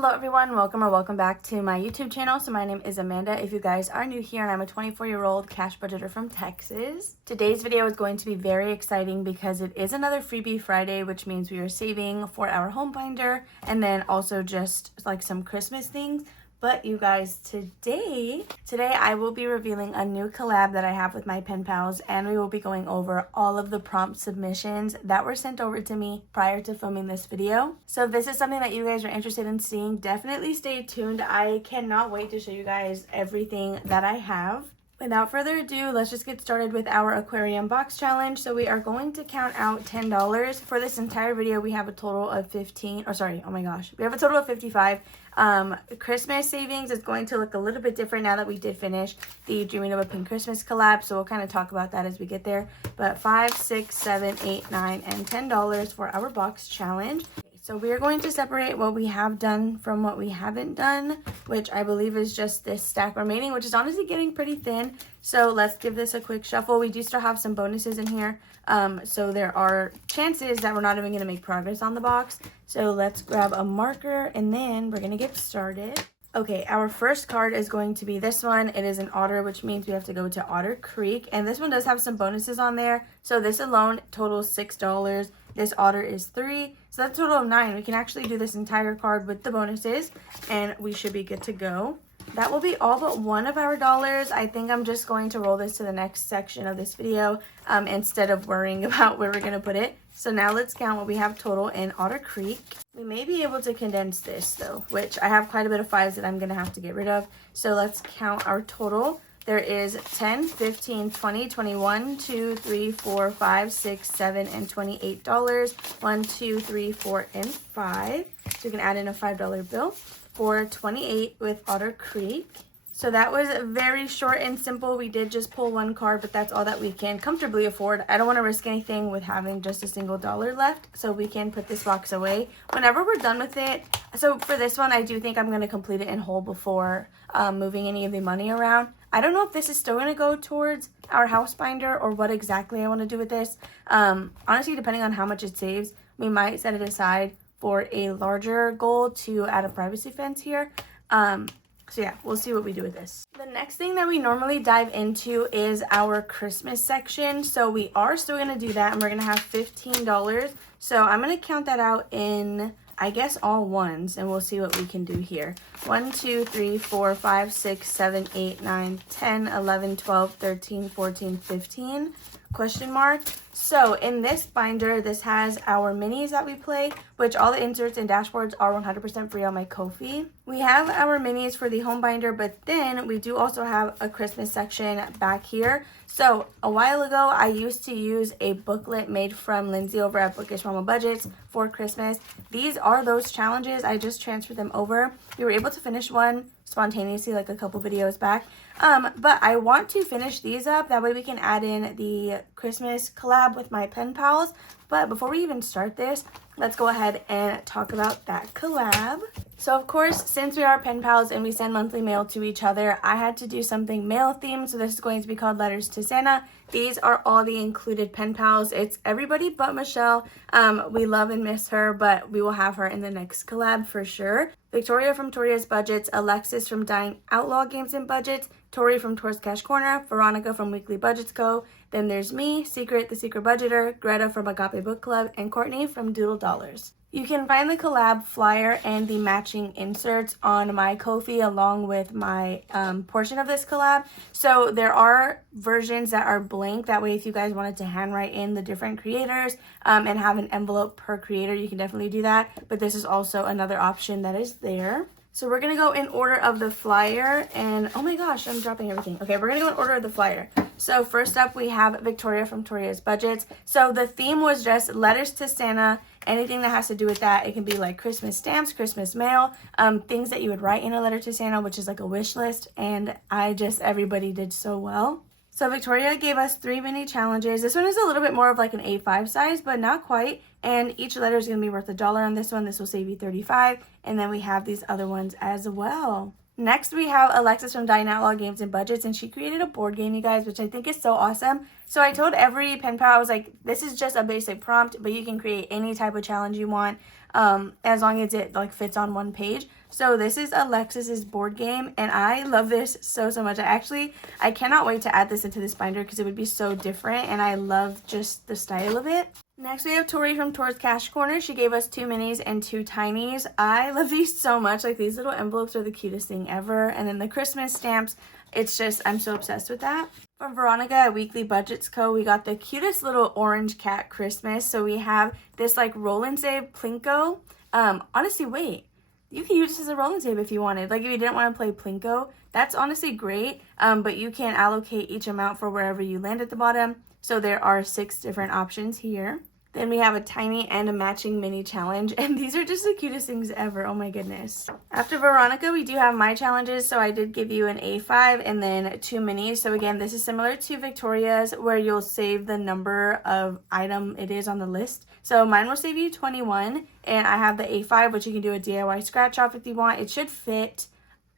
Hello everyone, welcome back to my YouTube channel. So my name is Amanda if you guys are new here, and I'm a 24-year-old cash budgeter from Texas. Today's video is going to be very exciting because it is another Freebie Friday, which means we are saving for our home binder and then also just like some Christmas things. But you guys, today I will be revealing a new collab that I have with my pen pals, and we will be going over all of the prompt submissions that were sent over to me prior to filming this video. So if this is something that you guys are interested in seeing, definitely stay tuned. I cannot wait to show you guys everything that I have. Without further ado, let's just get started with our aquarium box challenge. So we are going to count out $10. For this entire video, we have a total of 15, or sorry, oh my gosh, we have a total of 55. Christmas savings is going to look a little bit different now that we did finish the Dreaming of a Pink Christmas collab, so we'll kind of talk about that as we get there. But $5, $6, $7, $8, $9, and $10 for our box challenge. So we are going to separate what we have done from what we haven't done, which I believe is just this stack remaining, which is honestly getting pretty thin. So let's give this a quick shuffle. We do still have some bonuses in here. So there are chances that we're not even going to make progress on the box. So let's grab a marker and then we're going to get started. Okay, our first card is going to be this one. It is an otter, which means we have to go to Otter Creek. And this one does have some bonuses on there. So this alone totals $6. This otter is 3. So that's a total of 9. We can actually do this entire card with the bonuses and we should be good to go. That will be all but one of our dollars. I think I'm just going to roll this to the next section of this video instead of worrying about where we're going to put it. So now let's count what we have total in Otter Creek. We may be able to condense this though, which I have quite a bit of 5s that I'm going to have to get rid of. So let's count our total. There is 10, 15, 20, 21, 2, 3, 4, 5, 6, 7, and $28. 1, 2, 3, 4, and 5. So you can add in a $5 bill for 28 with Otter Creek. So that was very short and simple. We did just pull one card, but that's all that we can comfortably afford. I don't want to risk anything with having just a single dollar left, so we can put this box away whenever we're done with it. So for this one, I do think I'm going to complete it in whole before moving any of the money around. I don't know if this is still going to go towards our house binder or what exactly I want to do with this. Honestly, depending on how much it saves, we might set it aside for a larger goal to add a privacy fence here. So yeah, we'll see what we do with this. The next thing that we normally dive into is our Christmas section. So we are still going to do that, and we're going to have $15. So I'm going to count that out in, I guess, all ones, and we'll see what we can do here. 1, 2, 3, 4, 5, 6, 7, 8, 9, 10, 11, 12, 13, 14, 15. Question mark. So in this binder, this has our minis that we play, which all the inserts and dashboards are 100% free on my Ko-fi. We have our minis for the home binder, but then we do also have a Christmas section back here. So a while ago, I used to use a booklet made from Lindsay over at Bookish Mama Budgets for Christmas. These are those challenges. I just transferred them over. We were able to finish one spontaneously like a couple videos back. But I want to finish these up. That way we can add in the Christmas collab with my pen pals. But before we even start this, let's go ahead and talk about that collab. So of course, since we are pen pals and we send monthly mail to each other, I had to do something mail themed. So this is going to be called Letters to Santa. These are all the included pen pals. It's everybody but Michelle. We love and miss her, but we will have her in the next collab for sure. Victoria from Toria's Budgets, Alexis from Dying Outlaw Games and Budgets, Tori from Tor's Cash Corner, Veronica from Weekly Budgets Co. Then there's me, Secret, the Secret Budgeter, Greta from Agape Book Club, and Courtney from Doodle Dollars. You can find the collab flyer and the matching inserts on my Ko-fi along with my portion of this collab. So there are versions that are blank. That way, if you guys wanted to handwrite in the different creators and have an envelope per creator, you can definitely do that. But this is also another option that is there. So we're going to go in order of the flyer, and oh my gosh, I'm dropping everything. Okay, we're going to go in order of the flyer. So first up, we have Victoria from Toria's Budgets. So the theme was just Letters to Santa, anything that has to do with that. It can be like Christmas stamps, Christmas mail, things that you would write in a letter to Santa, which is like a wish list, and everybody did so well. So Victoria gave us 3 mini challenges. This one is a little bit more of like an A5 size, but not quite. And each letter is going to be worth $1 on this one. This will save you $35. And then we have these other ones as well. Next, we have Alexis from Dying Outlaw Games and Budgets, and she created a board game, you guys, which I think is so awesome. So I told every pen pal, I was like, this is just a basic prompt, but you can create any type of challenge you want. as long as it like fits on one page. So this is Alexis's board game, and I love this so much. I cannot wait to add this into this binder because it would be so different, and I love just the style of it. Next, we have Tori from Tori's Cash Corner. She gave us 2 minis and 2 tinies. I love these so much. Like, these little envelopes are the cutest thing ever. And then the Christmas stamps, it's just, I'm so obsessed with that. From Veronica at Weekly Budgets Co., we got the cutest little orange cat Christmas. So we have this like roll and save Plinko. Honestly, wait. You can use this as a roll and save if you wanted. Like, if you didn't want to play Plinko, that's honestly great. But you can allocate each amount for wherever you land at the bottom. So there are 6 different options here. Then we have a tiny and a matching mini challenge, and these are just the cutest things ever. Oh my goodness. After Veronica, we do have my challenges. So I did give you an A5 and then 2 minis. So again, this is similar to Victoria's, where you'll save the number of item it is on the list. So mine will save you 21, and I have the A5, which you can do a DIY scratch off if you want. It should fit,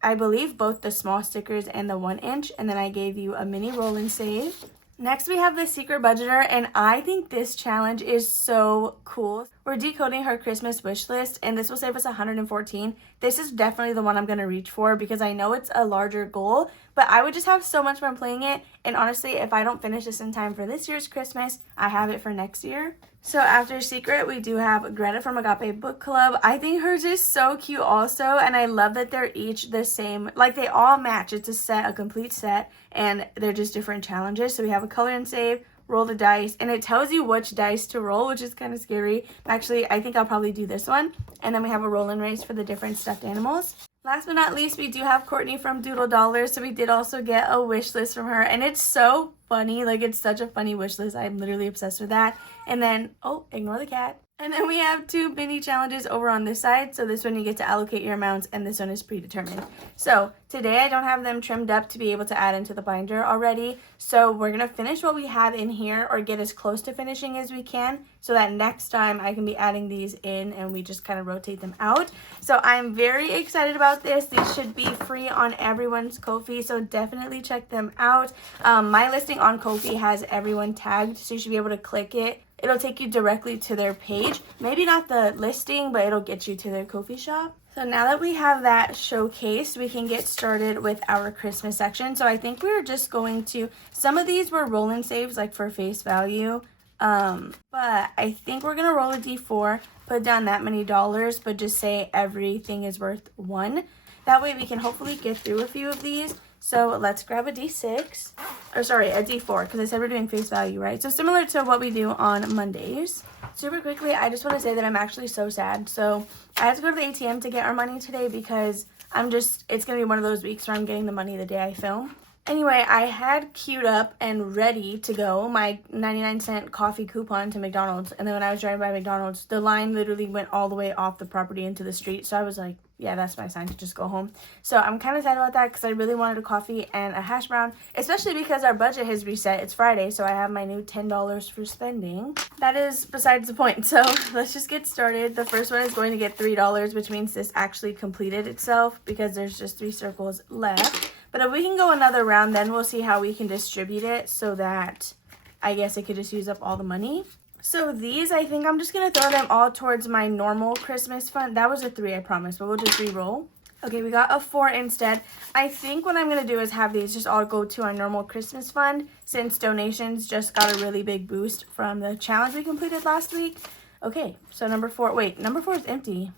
I believe, both the small stickers and the 1-inch, and then I gave you a mini roll and save. Next, we have the Secret Budgeter, and I think this challenge is so cool. We're decoding her Christmas wish list, and this will save us 114. This is definitely the one I'm going to reach for because I know it's a larger goal, but I would just have so much fun playing it. And honestly, if I don't finish this in time for this year's Christmas, I have it for next year. So after Secret, we do have Greta from Agape Book Club. I think hers is so cute also, and I love that they're each the same. Like, they all match. It's a set, a complete set, and they're just different challenges. So we have a color and save, roll the dice, and it tells you which dice to roll, which is kind of scary. Actually, I think I'll probably do this one. And then we have a roll and race for the different stuffed animals. Last but not least, we do have Courtney from Doodle Dollars. So we did also get a wish list from her, and it's so funny. Like, it's such a funny wish list. I'm literally obsessed with that. And then, oh, ignore the cat. And then we have 2 mini challenges over on this side. So this one you get to allocate your amounts, and this one is predetermined. So today I don't have them trimmed up to be able to add into the binder already. So we're going to finish what we have in here, or get as close to finishing as we can, so that next time I can be adding these in and we just kind of rotate them out. So I'm very excited about this. These should be free on everyone's Ko-fi, so definitely check them out. My listing on Ko-fi has everyone tagged, so you should be able to click it. It'll take you directly to their page. Maybe not the listing, but it'll get you to their Ko-fi shop. So now that we have that showcased, we can get started with our Christmas section. So I think we're just going to, some of these were roll and saves, like for face value. But I think we're gonna roll a D4, put down that many dollars, but just say everything is worth 1. That way we can hopefully get through a few of these. So let's grab a D6, or sorry, a D4, because I said we're doing face value, right? So similar to what we do on Mondays. Super quickly, I just want to say that I'm actually so sad. So I had to go to the ATM to get our money today because it's going to be one of those weeks where I'm getting the money the day I film. Anyway, I had queued up and ready to go my 99-cent coffee coupon to McDonald's. And then when I was driving by McDonald's, the line literally went all the way off the property into the street. So I was like, yeah, that's my sign to just go home. So I'm kind of sad about that because I really wanted a coffee and a hash brown, especially because our budget has reset. It's Friday, so I have my new $10 for spending. That is besides the point. So let's just get started. The first one is going to get $3, which means this actually completed itself because there's just 3 circles left. But if we can go another round, then we'll see how we can distribute it so that I guess it could just use up all the money. So these, I think I'm just going to throw them all towards my normal Christmas fund. That was a 3, I promise, but we'll just re-roll. Okay, we got a 4 instead. I think what I'm going to do is have these just all go to our normal Christmas fund, since donations just got a really big boost from the challenge we completed last week. Okay, so number 4. Wait, number 4 is empty.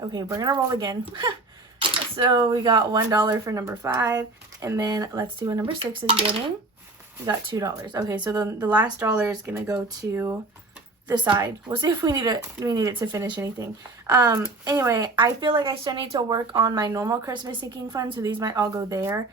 Okay, we're going to roll again. So we got $1 for number 5. And then let's see what number 6 is getting. We got $2. Okay, so the last dollar is gonna go to the side. We'll see if we need it to finish anything. Anyway, I feel like I still need to work on my normal Christmas sinking fund, so these might all go there.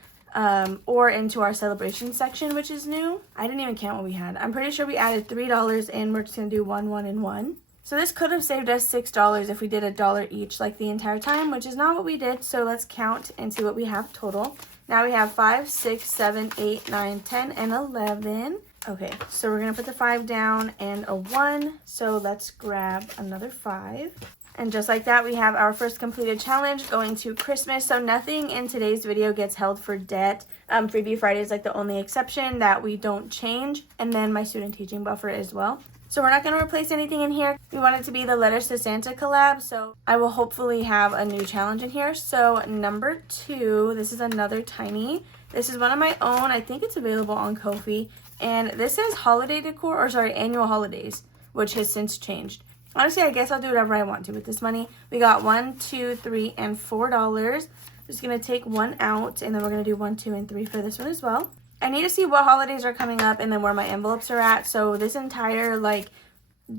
Or into our celebration section, which is new. I didn't even count what we had. I'm pretty sure we added $3 and we're just gonna do 1, 1, and 1. So this could have saved us $6 if we did $1 each like the entire time, which is not what we did. So let's count and see what we have total. Now we have 5, 6, 7, 8, 9, 10, and 11. Okay, so we're going to put the 5 down and a 1. So let's grab another 5. And just like that, we have our first completed challenge going to Christmas. So nothing in today's video gets held for debt. Freebie Friday is like the only exception that we don't change. And then my student teaching buffer as well. So we're not going to replace anything in here. We want it to be the Letters to Santa collab. So I will hopefully have a new challenge in here. So number 2, this is another tiny. This is one of my own. I think it's available on Ko-fi. And this is holiday decor, or sorry, annual holidays, which has since changed. Honestly, I guess I'll do whatever I want to with this money. We got $1, $2, $3, and $4. Just going to take one out, and then we're going to do 1, 2, and 3 for this one as well. I need to see what holidays are coming up and then where my envelopes are at. So this entire like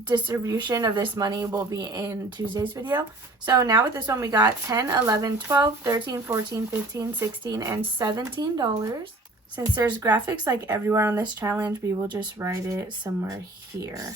distribution of this money will be in Tuesday's video. So now with this one, we got $10, $11, $12, $13, $14, $15, $16, and $17. Since there's graphics like everywhere on this challenge, we will just write it somewhere here.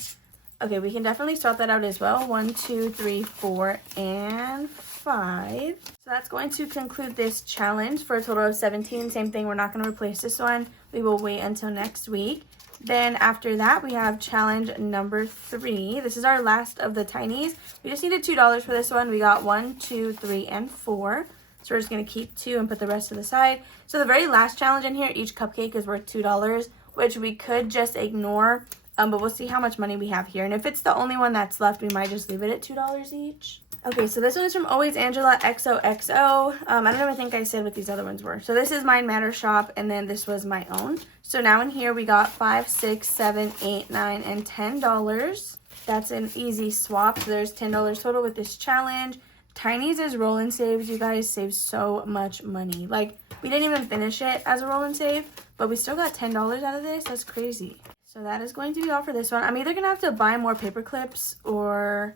Okay, we can definitely sort that out as well. 1, 2, 3, 4, and 5. So that's going to conclude this challenge for a total of 17. Same thing, we're not going to replace this one. We will wait until next week. Then after that, we have challenge number 3. This is our last of the tinies. We just needed $2 for this one. We got 1, 2, 3, and 4. So we're just going to keep 2 and put the rest to the side. So the very last challenge in here, each cupcake is worth $2, which we could just ignore. But we'll see how much money we have here. And if it's the only one that's left, we might just leave it at $2 each. Okay, so this one is from Always Angela XOXO. I don't even think I said what these other ones were. So this is Mind Matter Shop, and then this was my own. So now in here we got $5, $6, $7, $8, $9, and $10. That's an easy swap. So there's $10 total with this challenge. Tinies is roll and saves. You guys save so much money. Like, we didn't even finish it as a roll and save, but we still got $10 out of this. That's crazy. So that is going to be all for this one. I'm either going to have to buy more paper clips or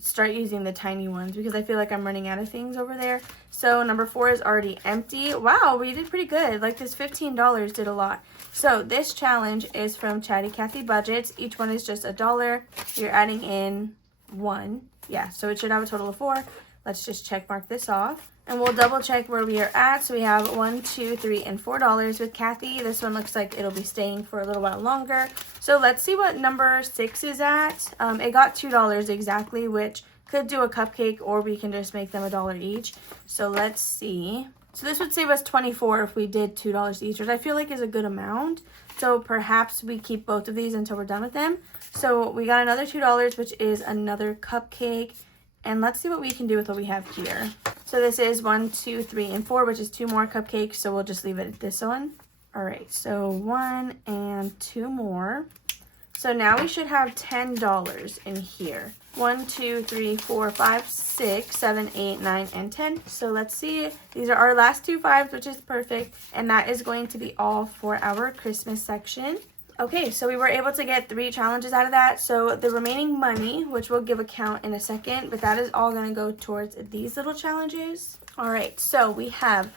start using the tiny ones because I feel like I'm running out of things over there. So number 4 is already empty. Wow, we did pretty good. Like this $15 did a lot. So this challenge is from Chatty Cathy Budgets. Each one is just $1. You're adding in 1. Yeah, so it should have a total of 4. Let's just check mark this off. And we'll double check where we are at. So we have $1, $2, $3, and $4 with Kathy. This one looks like it'll be staying for a little while longer. So let's see what number 6 is at. It got $2 exactly, which could do a cupcake, or we can just make them $1 each. So let's see. So this would save us $24 if we did $2 each, which I feel like is a good amount. So perhaps we keep both of these until we're done with them. So we got another $2, which is another cupcake. And let's see what we can do with what we have here. So this is 1, 2, 3, and 4, which is 2 more cupcakes. So we'll just leave it at this one. All right, so 1 and 2 more. So now we should have $10 in here. 1, 2, 3, 4, 5, 6, 7, 8, 9, and 10. So let's see. These are our last 2 5s, which is perfect. And that is going to be all for our Christmas section. Okay, so we were able to get 3 challenges out of that. So the remaining money, which we'll give a count in a second, but that is all going to go towards these little challenges. All right, so we have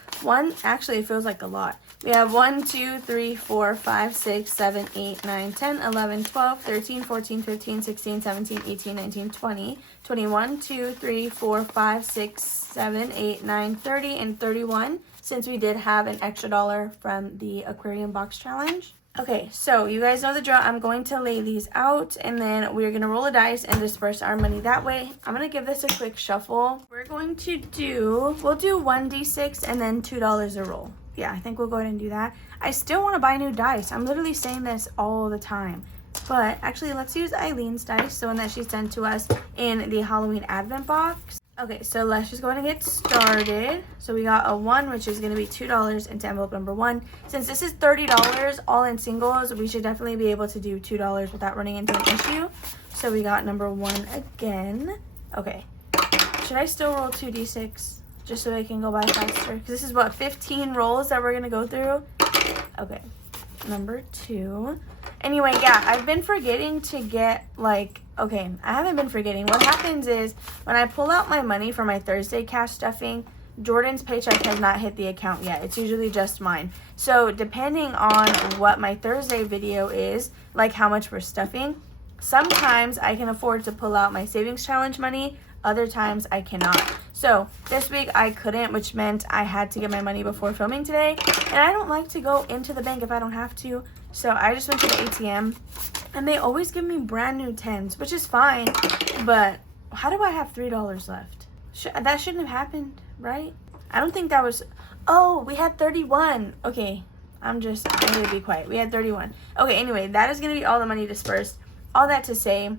actually it feels like a lot. We have 1, 2, 3, 4, 5, 6, 7, 8, 9, 10, 11, 12, 13, 14, 15, 16, 17, 18, 19, 20, 21, 2, 3, 4, 5, 6, 7, 8, 9, 30, and 31, since we did have an extra $1 from the aquarium box challenge. Okay, so you guys know the drill. I'm going to lay these out, and then we're going to roll a dice and disperse our money that way. I'm going to give this a quick shuffle. We'll do 1d6 and then $2 a roll. Yeah, I think we'll go ahead and do that. I still want to buy new dice. I'm literally saying this all the time. But actually, let's use Eileen's dice, the one that she sent to us in the Halloween Advent box. Okay, so let's just go ahead and get started. So we got a 1, which is going to be $2 into envelope number 1. Since this is $30 all in singles, we should definitely be able to do $2 without running into an issue. So we got number 1 again. Okay, should I still roll 2d6 just so I can go by faster? Because this is what, 15 rolls that we're going to go through? Okay, number 2. Anyway, yeah, I've been forgetting to get, okay, I haven't been forgetting. What happens is when I pull out my money for my Thursday cash stuffing, Jordan's paycheck has not hit the account yet. It's usually just mine. So depending on what my Thursday video is, like how much we're stuffing, sometimes I can afford to pull out my savings challenge money. Other times I cannot. So this week I couldn't, which meant I had to get my money before filming today. And I don't like to go into the bank if I don't have to. So I just went to the ATM, and they always give me brand new 10s, which is fine. But how do I have $3 left? That shouldn't have happened, right? I don't think that was... Oh, we had 31. Okay, I'm going to be quiet. We had 31. Okay, anyway, that is going to be all the money dispersed. all that to say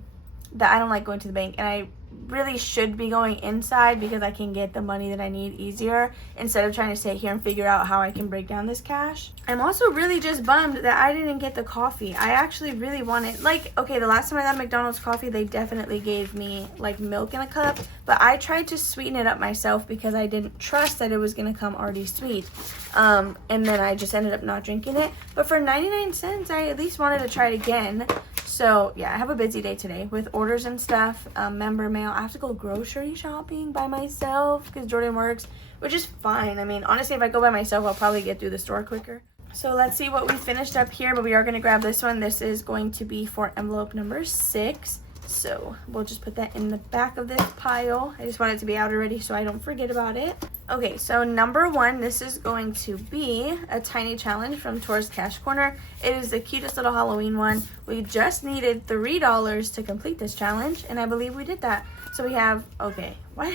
that I don't like going to the bank, and I really should be going inside because I can get the money that I need easier instead of trying to sit here and figure out how I can break down this cash. I'm also really just bummed that I didn't get the coffee. I actually really wanted, like, okay, the last time I got McDonald's coffee, they definitely gave me like milk in a cup, but I tried to sweeten it up myself because I didn't trust that it was gonna come already sweet. And then I just ended up not drinking it. But for 99 cents, I at least wanted to try it again. So yeah, I have a busy day today with orders and stuff, member mail. I have to go grocery shopping by myself because Jordan works, which is fine. I mean, honestly, if I go by myself, I'll probably get through the store quicker. So let's see what we finished up here, but we are going to grab this one. This is going to be for envelope number 6. So we'll just put that in the back of this pile. I just want it to be out already so I don't forget about it. Okay, so number 1, this is going to be a tiny challenge from Tour's Cash Corner. It is the cutest little Halloween one. We just needed $3 to complete this challenge, and I believe we did that. So we have, okay, what?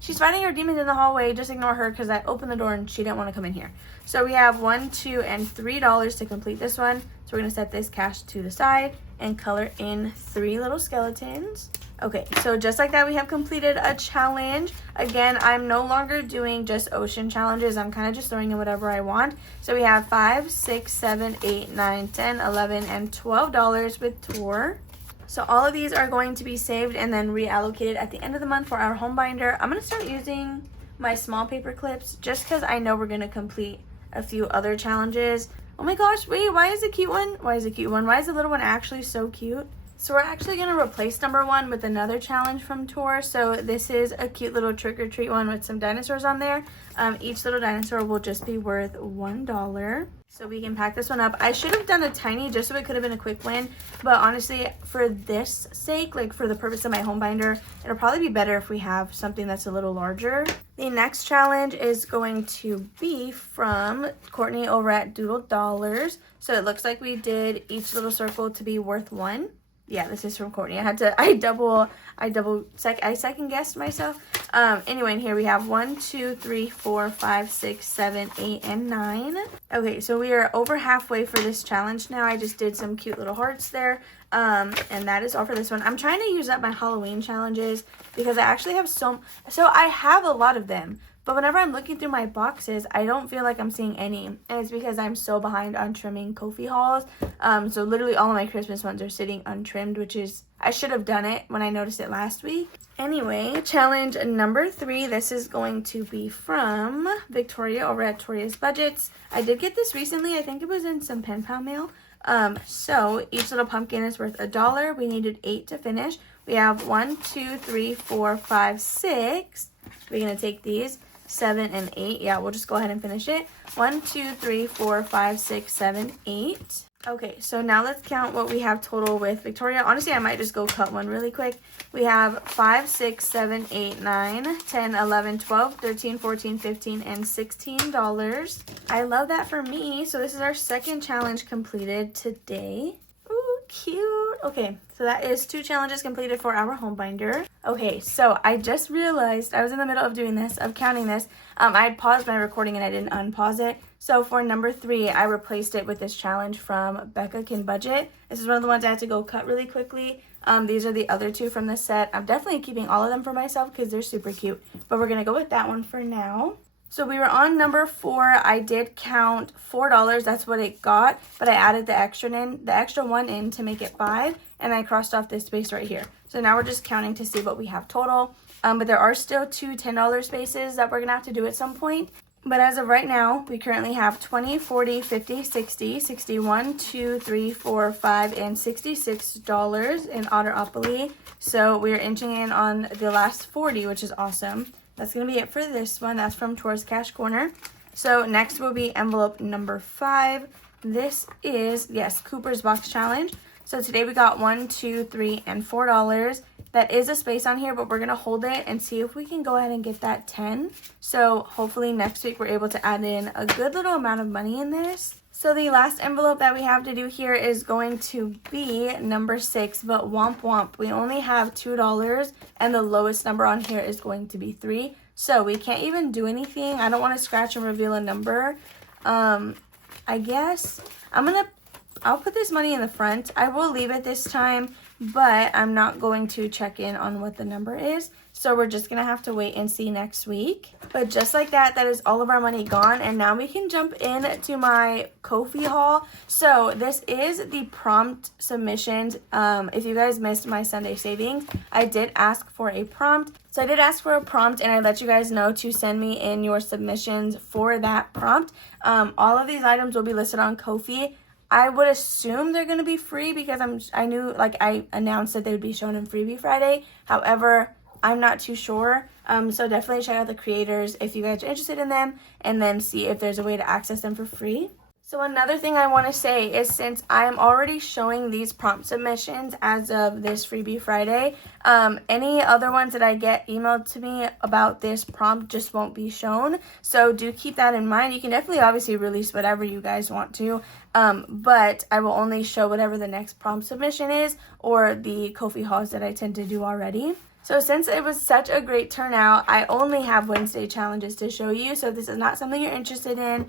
She's fighting her demons in the hallway. Just ignore her because I opened the door and she didn't want to come in here. So we have $1, $2, and $3 to complete this one. So we're going to set this cash to the side and color in 3 little skeletons. Okay, so just like that, we have completed a challenge. Again, I'm no longer doing just ocean challenges. I'm kind of just throwing in whatever I want. So we have $5, $6, $7, $8, $9, $10, $11, and $12 with Tour. So all of these are going to be saved and then reallocated at the end of the month for our home binder. I'm going to start using my small paper clips just because I know we're going to complete a few other challenges. Oh my gosh, wait, why is the cute one? Why is the cute one? Why is the little one actually so cute? So we're actually going to replace number 1 with another challenge from Tour. So this is a cute little trick-or-treat one with some dinosaurs on there. Each little dinosaur will just be worth $1. So we can pack this one up. I should have done a tiny just so it could have been a quick win. But honestly, for this sake, like for the purpose of my home binder, it'll probably be better if we have something that's a little larger. The next challenge is going to be from Courtney over at Doodle Dollars. So it looks like we did each little circle to be worth 1. Yeah, this is from Courtney. I second guessed myself. Anyway, and here we have 1, 2, 3, 4, 5, 6, 7, 8, and 9. Okay, so we are over halfway for this challenge now. I just did some cute little hearts there. And that is all for this one. I'm trying to use up my Halloween challenges because I actually have so I have a lot of them. But whenever I'm looking through my boxes, I don't feel like I'm seeing any. And it's because I'm so behind on trimming Ko-fi hauls. So literally all of my Christmas ones are sitting untrimmed, which is, I should have done it when I noticed it last week. Anyway, challenge number 3. This is going to be from Victoria over at Toria's Budgets. I did get this recently. I think it was in some pen pal mail. So each little pumpkin is worth $1. We needed 8 to finish. We have 1, 2, 3, 4, 5, 6. We're going to take these. 7 and 8. Yeah, we'll just go ahead and finish it. 1, 2, 3, 4, 5, 6, 7, 8. Okay, so now let's count what we have total with Victoria. Honestly, I might just go cut one really quick. We have 5, 6, 7, 8, 9, 10, 11, 12, 13, 14, 15, and $16. I love that for me. So this is our second challenge completed today. Ooh, cute. Okay, so that is 2 challenges completed for our home binder. Okay, so I just realized I was in the middle of doing this, of counting this. I had paused my recording and I didn't unpause it. So for number 3, I replaced it with this challenge from Becca Can Budget. This is one of the ones I had to go cut really quickly. These are the other 2 from this set. I'm definitely keeping all of them for myself because they're super cute. But we're going to go with that one for now. So we were on number 4. I did count $4. That's what it got. But I added the extra one in to make it 5. And I crossed off this space right here. So now we're just counting to see what we have total. But there are still 2 $10 spaces that we're going to have to do at some point. But as of right now, we currently have 20, 40, 50, 60, 61, 2, 3, 4, 5, and $66 in Otteropoly. So we're inching in on the last 40, which is awesome. That's going to be it for this one. That's from Tour's Cash Corner. So next will be envelope number 5. This is, yes, Cooper's Box Challenge. So today we got 1, 2, 3, and $4. That is a space on here, but we're going to hold it and see if we can go ahead and get that 10. So hopefully next week we're able to add in a good little amount of money in this. So the last envelope that we have to do here is going to be number 6, but womp womp. We only have $2 and the lowest number on here is going to be 3. So we can't even do anything. I don't want to scratch and reveal a number. I guess I'm going to I'll put this money in the front. I will leave it this time, but I'm not going to check in on what the number is. So we're just going to have to wait and see next week. But just like that, that is all of our money gone. And now we can jump into my Ko-fi haul. So this is the prompt submissions. If you guys missed my Sunday savings, I did ask for a prompt. So I did ask for a prompt and I let you guys know to send me in your submissions for that prompt. All of these items will be listed on Ko-fi. I would assume they're going to be free because I knew, like, I announced that they would be shown in Freebie Friday. However, I'm not too sure. So definitely check out the creators if you guys are interested in them, and then see if there's a way to access them for free. So another thing I want to say is, since I'm already showing these prompt submissions as of this Freebie Friday, any other ones that I get emailed to me about this prompt just won't be shown. So do keep that in mind. You can definitely obviously release whatever you guys want to, but I will only show whatever the next prompt submission is, or the Ko-fi hauls that I tend to do already. So since it was such a great turnout, I only have Wednesday challenges to show you. So if this is not something you're interested in,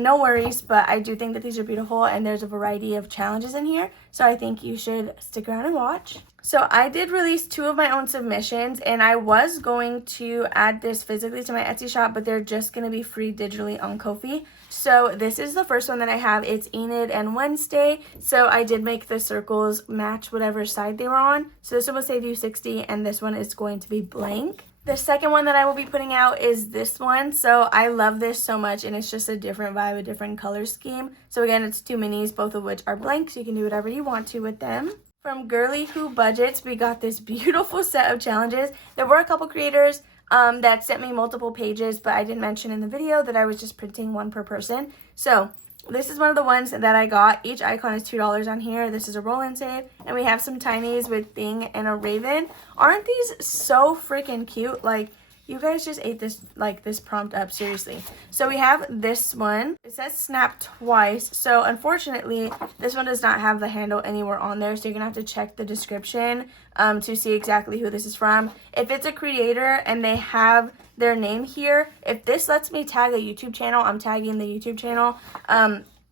no worries, but I do think that these are beautiful and there's a variety of challenges in here. So I think you should stick around and watch. So I did release 2 of my own submissions, and I was going to add this physically to my Etsy shop, but they're just going to be free digitally on Ko-fi. So this is the first one that I have. It's Enid and Wednesday. So I did make the circles match whatever side they were on. So this one will save you 60, and this one is going to be blank. The second one that I will be putting out is this one. So I love this so much, and it's just a different vibe, a different color scheme. So again, it's 2 minis, both of which are blank, so you can do whatever you want to with them. From Girly Who Budgets, we got this beautiful set of challenges. There were a couple creators that sent me multiple pages, but I didn't mention in the video that I was just printing one per person. So this is one of the ones that I got. Each icon is $2 on here. This is a roll and save, and we have some tinies with Thing and a Raven. Aren't these so freaking cute? Like, you guys just ate this, like, this prompt up, seriously. So we have this one. It says snap twice. So unfortunately, this one does not have the handle anywhere on there. So you're gonna have to check the description to see exactly who this is from. If it's a creator and they have their name here, if this lets me tag a YouTube channel, I'm tagging the YouTube channel.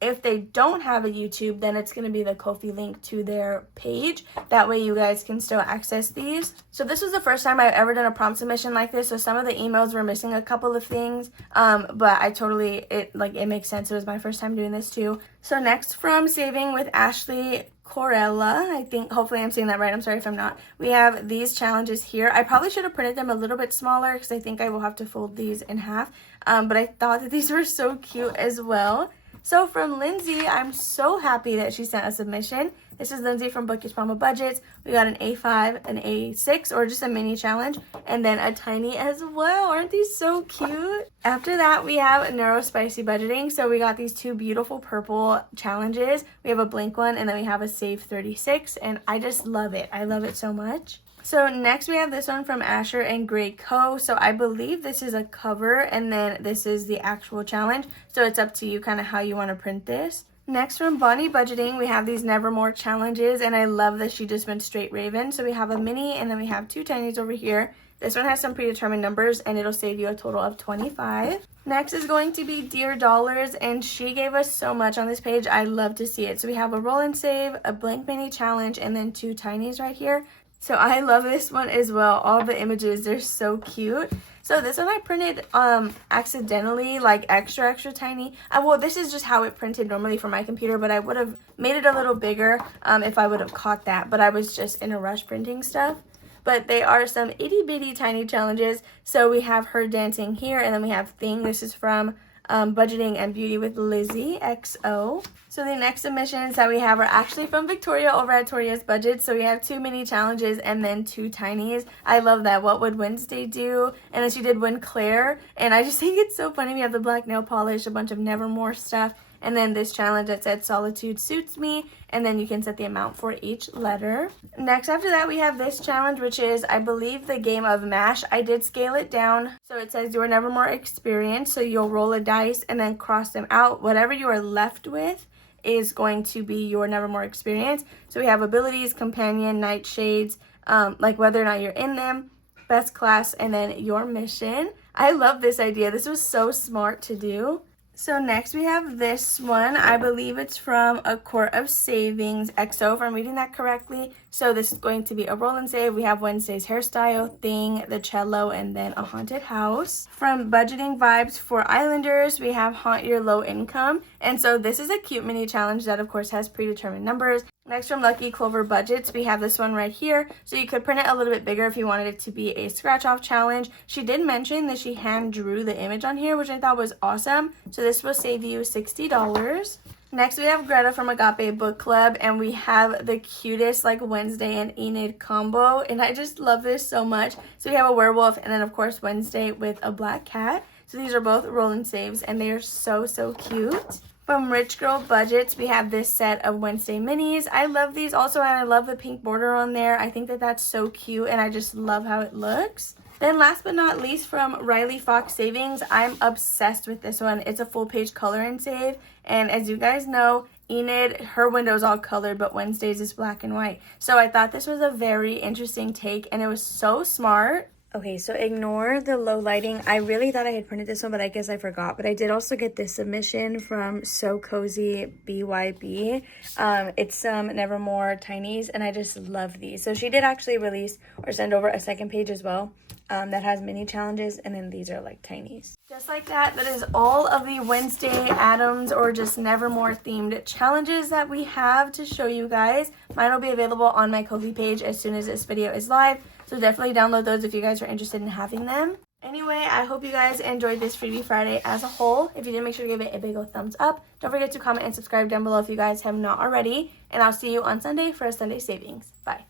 If they don't have a YouTube, then it's going to be the Ko-fi link to their page. That way you guys can still access these. So this was the first time I've ever done a prompt submission like this. So some of the emails were missing a couple of things. But I totally, it makes sense. It was my first time doing this too. So next, from Saving with Ashley Corella, I think, hopefully I'm saying that right. I'm sorry if I'm not. We have these challenges here. I probably should have printed them a little bit smaller because I think I will have to fold these in half. But I thought that these were so cute as well. So from Lindsay, I'm so happy that she sent a submission. This is Lindsay from BudgetWithAmanda Budgets. We got an A5, an A6, or just a mini challenge, and then a tiny as well. Aren't these so cute? After that, we have Neuro Spicy Budgeting. So we got these 2 beautiful purple challenges. We have a blank one, and then we have a Save 36, and I just love it. I love it so much. So next we have this one from Asher and Gray Co. So I believe this is a cover, and then this is the actual challenge. So it's up to you kind of how you want to print this. Next, from Bonnie Budgeting, we have these Nevermore challenges, and I love that she just went straight Raven. So we have a mini, and then we have 2 tinies over here. This one has some predetermined numbers, and it'll save you a total of 25. Next is going to be Dear Dollars, and she gave us so much on this page. I love to see it. So we have a roll and save, a blank mini challenge, and then 2 tinies right here. So I love this one as well. All the images, they're so cute. So this one I printed accidentally, like extra tiny. Well, this is just how it printed normally for my computer, but I would have made it a little bigger if I would have caught that. But I was just in a rush printing stuff. But they are some itty bitty tiny challenges. So we have her dancing here, and then we have Thing. This is from Budgeting and Beauty with Lizzie XO. So the next submissions that we have are actually from Victoria over at Toria's Budget. So we have 2 mini challenges and then 2 tinies. I love that. What would Wednesday do? And then she did win Claire. And I just think it's so funny. We have the black nail polish, a bunch of Nevermore stuff, and then this challenge that said Solitude Suits Me, and then you can set the amount for each letter. Next, after that, we have this challenge, which is, I believe, the game of MASH. I did scale it down. So it says your Nevermore experience. So you'll roll a dice and then cross them out. Whatever you are left with is going to be your Nevermore experience. So we have abilities, companion, nightshades, like whether or not you're in them, best class, and then your mission. I love this idea. This was so smart to do. So next we have this one. I believe it's from A Court of Savings XO, if I'm reading that correctly. So this is going to be a roll and save. We have Wednesday's hairstyle, thing, the cello, and then a haunted house. From Budgeting Vibes for Islanders, we have Haunt Your Low Income. And so this is a cute mini challenge that of course has predetermined numbers. Next, from Lucky Clover Budgets, we have this one right here. So you could print it a little bit bigger if you wanted it to be a scratch off challenge. She did mention that she hand drew the image on here, which I thought was awesome. So this will save you $60. Next, we have Greta from Agape Book Club, and we have the cutest like Wednesday and Enid combo, and I just love this so much. So we have a werewolf, and then of course Wednesday with a black cat. So these are both roll and saves, and they are so cute. From Rich Girl Budgets, we have this set of Wednesday minis. I love these also, and I love the pink border on there. I think that that's so cute, and I just love how it looks. Then last but not least, from Riley Fox Savings, I'm obsessed with this one. It's a full page color and save, and as you guys know, Enid, her window's all colored, but Wednesday's is black and white. So I thought this was a very interesting take, and it was so smart. Okay, so ignore the low lighting. I really thought I had printed this one, but I guess I forgot. But I did also get this submission from So Cozy BYB. It's some Nevermore Tinies, and I just love these. So she did actually release or send over a second page as well that has mini challenges, and then these are like tinies. Just like that, that is all of the Wednesday Addams or just Nevermore themed challenges that we have to show you guys. Mine will be available on my Ko-fi page as soon as this video is live. So definitely download those if you guys are interested in having them. Anyway, I hope you guys enjoyed this Freebie Friday as a whole. If you did, make sure to give it a big old thumbs up. Don't forget to comment and subscribe down below if you guys have not already. And I'll see you on Sunday for a Sunday savings. Bye.